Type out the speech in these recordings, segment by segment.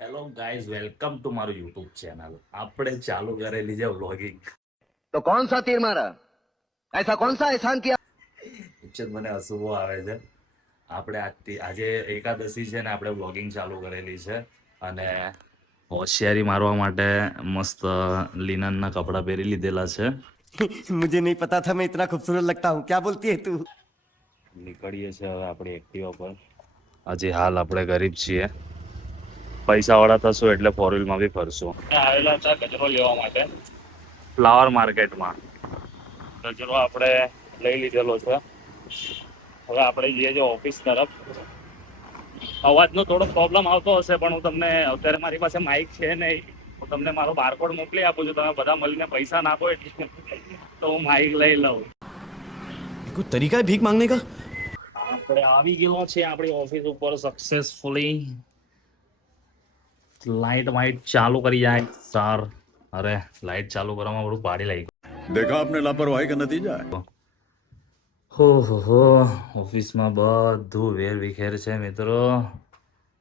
Hello guys, welcome to મારું YouTube channel. આપણે ચાલુ કરેલી છે વ્લોગિંગ. तो कौन सा तीर मारा? ऐसा कौन सा एहसान किया? મને હસવું આવે છે. આપણે આજે એકાદશી છે ને આપણે વ્લોગિંગ ચાલુ કરેલી છે અને હોશિયારી મારવા માટે મસ્ત લિનનના કપડાં પહેરી લીધેલા છે. मुझे नहीं पता था मैं इतना खूबसूरत लगता हूँ क्या बोलती है तू નીકળીએ છીએ હવે આપણી એક્ટિવા પર. હજી હાલ આપણે ગરીબ છીએ, પૈસા વાળા થશું એટલે ફોર વ્હીલમાં બી ફરશું. આવેલા હતા કચરો લેવા માટે ફ્લાવર માર્કેટમાં. કચરો આપણે લઈ લીધેલો છે. હવે આપણે જઈએ છીએ ઓફિસ તરફ. અવાજનો થોડો પ્રોબ્લેમ આવતો હશે પણ હું તમને અત્યારે મારી પાસે માઇક છે નહીં. હું તમને મારો બારકોડ મોકલી આપું છું, તમે બધા મળીને પૈસા નાખો એટલે તો હું માઇક લઈ લઉં. कोई तरीका है भीख मांगने का આપણે આવી ગયેલો છે આપણી ઓફિસ ઉપર સક્સેસફુલી. લાઇટ વાઇટ ચાલુ કરી જાય સર. અરે લાઇટ ચાલુ કરવામાં બધું પાડી લાગ્યું. देखा आपने लापरवाही का नतीजा है। હો ઓફિસમાં બધું વેર વિખેર છે મિત્રો.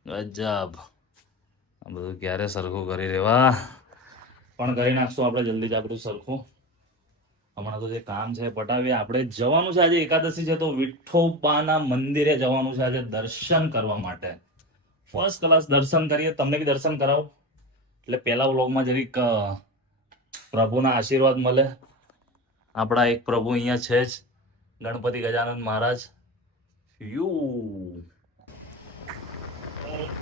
ગજબ. આ બધું ક્યારે સરખું કરી લેવા, પણ કરી નાખશું આપણે જલ્દી જ આપણું સરખું. હમણાં તો જે કામ છે પટાવીએ. આપણે જવાનું છે આજે એકાદશી છે તો વિઠ્ઠોબાના મંદિરે જવાનું છે આજે દર્શન કરવા માટે. ફર્સ્ટ ક્લાસ દર્શન કરીએ, તમને બી દર્શન કરાવો એટલે પહેલા વ્લોગમાં જરીક પ્રભુના આશીર્વાદ મળે. આપણા એક પ્રભુ અહીંયા છે જ, ગણપતિ ગજાનંદ મહારાજ.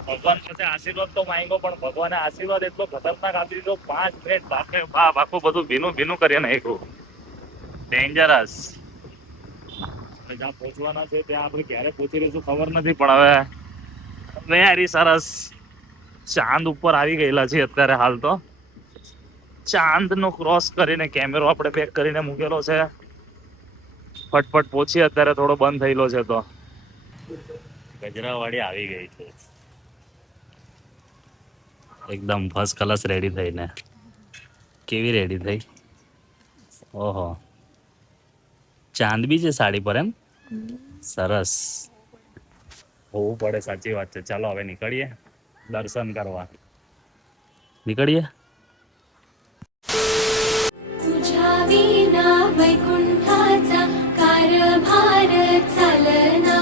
ભગવાન પાસે આશીર્વાદ તો માંગ્યો પણ ભગવાને આશીર્વાદ એટલો ખતરનાક આપી દીધો. 5 મિનિટ બાપરે બાપ, આખું બધું ભીનું ભીનું કરી નાખ્યું. ડેન્જરસ. જ્યાં પહોંચવાના છે ત્યાં આપણે ક્યારે પહોંચી રહીશું ખબર નથી, પણ હવે વેરી સરસ ચાંદ ઉપર આવી ગયેલા છે અત્યારે. હાલ તો ચાંદ નો ક્રોસ કરીને કેમેરો આપણે પેક કરીને મૂકેલો છે. ફટફટ પહોંચી. અત્યારે થોડો બંધ થયેલો છે તો ગજરાવાડી આવી ગઈ છે એકદમ ફર્સ્ટ ક્લાસ રેડી થઈને. કેવી રેડી થઈ? ઓહો, ચાંદ બી છે સાડી પર એમ. સરસ હોવું પડે, સાચી વાત છે. ચાલો હવે નીકળીએ દર્શન કરવા. નીકળીએ. तुझ्या विना वैकुंठाचा कारभार चालना,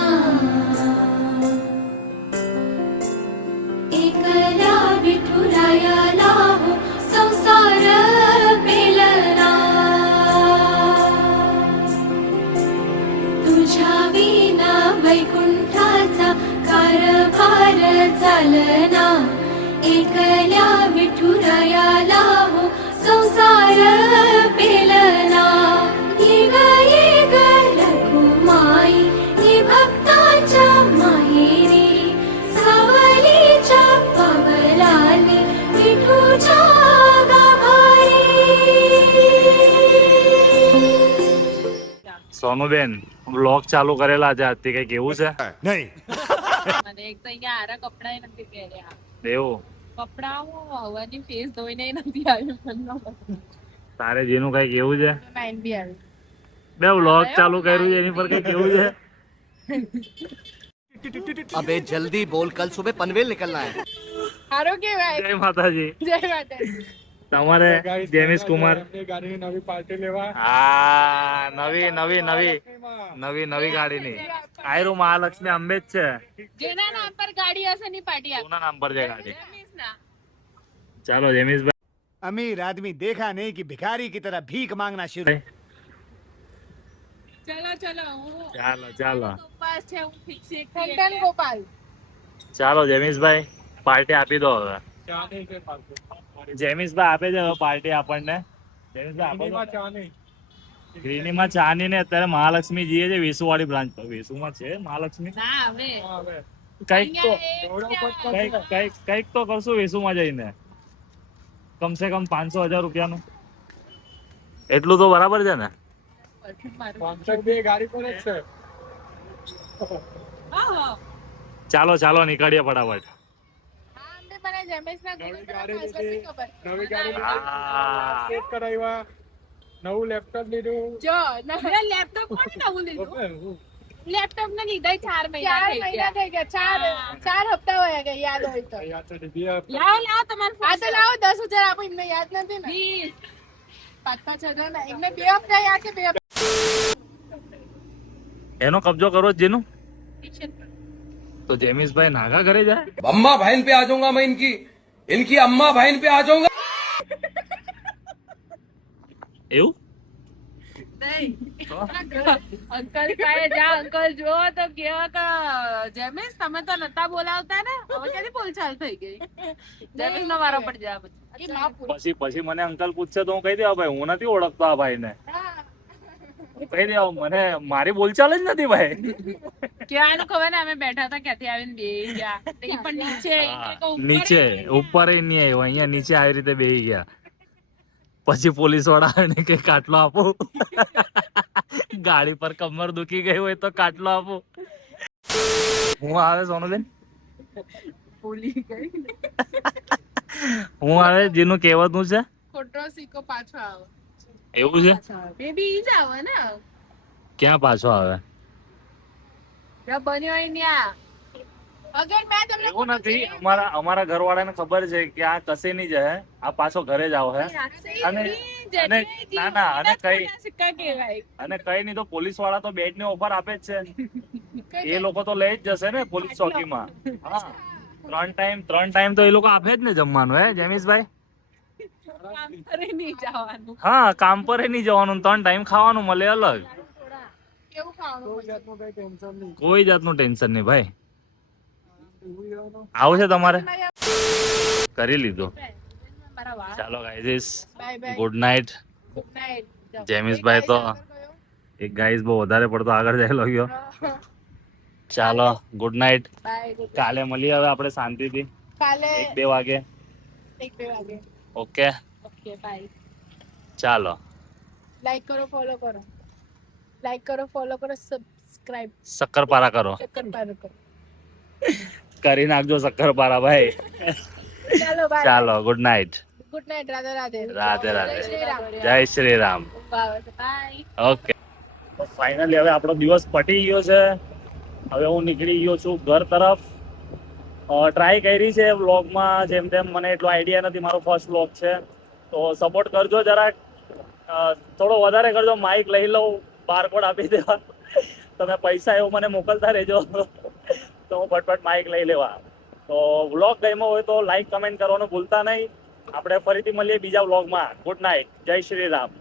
एकला विठुरायाला हो संसार पेलना. तुझ्या विना वैकुंठाचा कारभार चालना, एकल्या विठुरायाला हो संसार पेलना. ये ग रघुमाई ये भक्ताच्या माहेरी, सावलीच्या पावलाने विठूच्या गाभारी. સોનુબેન, બ્લોગ ચાલુ કરેલા છે આજથી, કઈ કેવું છે? नहीं મને એક તો અહીંયા આરા કપડાય નથી પહેર્યા. એવું કપડા હું હવાની ફેસ ધોઈને નથી આવ્યું મને. તારે જેનું કઈ કેવું છે? લાઈન બી આવી. બે વ્લોગ ચાલુ કર્યું છે એની પર કઈ કેવું છે? अबे जल्दी बोल कल सुबह पनवेल निकलना है સારો કેવાય. જય માતાજી. જય માતાજી. તમારે જેમિસ કુમાર. હા, નવી નવી નવી નવી નવી ગાડીની આયરું મહાલક્ષ્મી અંબે જ છે. જેના નામ પર ગાડી હશે ની પાર્ટી આપે. કોના નામ પર છે ગાડી? રમેશના. ચાલો જેમિસભાઈ. अमीर आदमी देखा नहीं कि भिखारी की तरह भीख मांगना शुरू ચલો ચલો હું ચાલો ચાલો ઉપવાસ છે, હું ફિક્સ એક ખંડન ગોપાલ. ચાલો જેમિસભાઈ, પાર્ટી આપી દો હવે. જેમિસભાઈ આપે છે હવે પાર્ટી આપણને. જેમિસભાઈ આપો. ગ્રીનીમાં ચાની ને અત્યારે મહાલક્ષ્મી જઈએ છે વેસુવાળી બ્રાન્ચ પર. વેસુમાં છે મહાલક્ષ્મી. ના હવે કઈક તો અહીંયા કઈક તો કરશું વેસુમાં જઈને. કમસે કમ 500,000 રૂપિયાનું એટલું તો બરાબર છે ને? ચાલો ચાલો નીકળીએ ફટાફટ. હા, અમને મને રમેશના ગુરુ તરફ ખાસી ખબર. હા. નવું લેપટોપ લીધું. જો નવું લેપટોપ કોને નવું લીધું? લેપટોપ ને લીધા 4 મહિના થઈ ગયા. 4 હપ્તા વયા ગયા યાદ હોય તો. લાવો તમારે આ તો લાવો 10,000 આપો એમને યાદ નથી ને 5,000 ના એમને 2 હપ્તા યાદ છે 2 એનો કબજો કરો જ જેનું તો જેમિસભાઈ નાગા ઘરે જાય अम्मा बहन पे आ जाऊंगा मैं इनकी अम्मा बहन पे आ जाऊंगा એવું અંકલ પાસે જા અંકલ જો તો કેવા તો જેમેશ તમે તો નતા બોલાવતા ને હવે ક્યાંથી બોલચાલ થઈ ગઈ જેમેશ નો વારો પડી જા પછી મને અંકલ પૂછશે તો હું કહી દેવા ભાઈ હું નથી ઓળખતો આ ભાઈને કહી દેવા મને મારી બોલચાલ જ નથી ભાઈ કેવાનું ખબર ને અમે બેઠા હતા ક્યાંથી આવીને બેહી ગયા એ પણ નીચે ઉપર નહીં આવ્યો અહીંયા નીચે આવી રીતે બેહી ગયા પછી પોલીસ વાળા આવીને કે કાટલો આપો ગાડી પર કમર દુખી ગઈ હોય તો કાટલો આપો હું આવે સોનુબેન ભૂલી ગઈ હું આવે જેનું કહેવાતું છે ખોટો સિક્કો પાછો આવે એવું છે બેબી ઈ જ આવે ને ક્યાં પાછો આવે જ્યાં બન્યો હોય ત્યાં અગર મેં તમને એવું નથી અમારા ઘરવાળાને ખબર છે કે આ કશે નહીં જાય આ પાછો ઘરે જ આવે અને ના અને કઈ સિક્કા કહેવાય અને કઈ નહીં તો પોલીસ વાળા તો બેડ ની ઓફર આપે જ છે એ લોકો તો લઈ જ જશે ને પોલીસ ચોકીમાં હા 3 ટાઈમ તો એ લોકો આપે જ ને જમવાનું હે જેમિસભાઈ કામ કરે નહીં જવાનું હા કામ પર નહીં જવાનું 3 ટાઈમ ખાવાનું મળે અલગ કેવું ખાવાનું કોઈ જાતનું ટેન્શન નહીં ભાઈ આવું છે તમારે કરી લીધું ચાલો guys bye bye good night good night જેમિસભાઈ તો એક ગાઈઝ બહુ વધારે પડતો આગળ જાય ગયો ચાલો ગુડ નાઇટ બાય કાલે મળીએ હવે આપણે શાંતિથી કાલે 1-2 વાગે 1-2 વાગે ઓકે ઓકે બાય ચાલો લાઈક કરો ફોલો કરો સબસ્ક્રાઇબ શક્કરપારા કરો શક્કરપારા કરો કરી નાખજો શક્કરપારા ભાઈ ચાલો બાય ચાલો good night good night Radhe Radhe Radhe જય રાધે શ્રી રામ જય Shri Ram bye okay finally હવે આપણો દિવસ પટી ગયો છે હવે હું નીકળી ગયો છું ઘર તરફ ટ્રાય કરી છે વ્લોગમાં જેમ તેમ મને એટલો આઈડિયા નથી મારો ફર્સ્ટ વ્લોગ છે તો સપોર્ટ કરજો જરાક થોડો વધારે કરજો માઇક લઈ લઉં બારકોડ આપી દેવા તમે પૈસા એવું મને મોકલતા રહેજો તો હું ફટફટ માઇક લઈ લેવા તો વ્લોગ ગમ્યો હોય તો લાઈક કમેન્ટ કરવાનું ભૂલતા નહીં આપણે ફરીથી મળીએ બીજા વ્લોગમાં ગુડ નાઇટ જય શ્રી રામ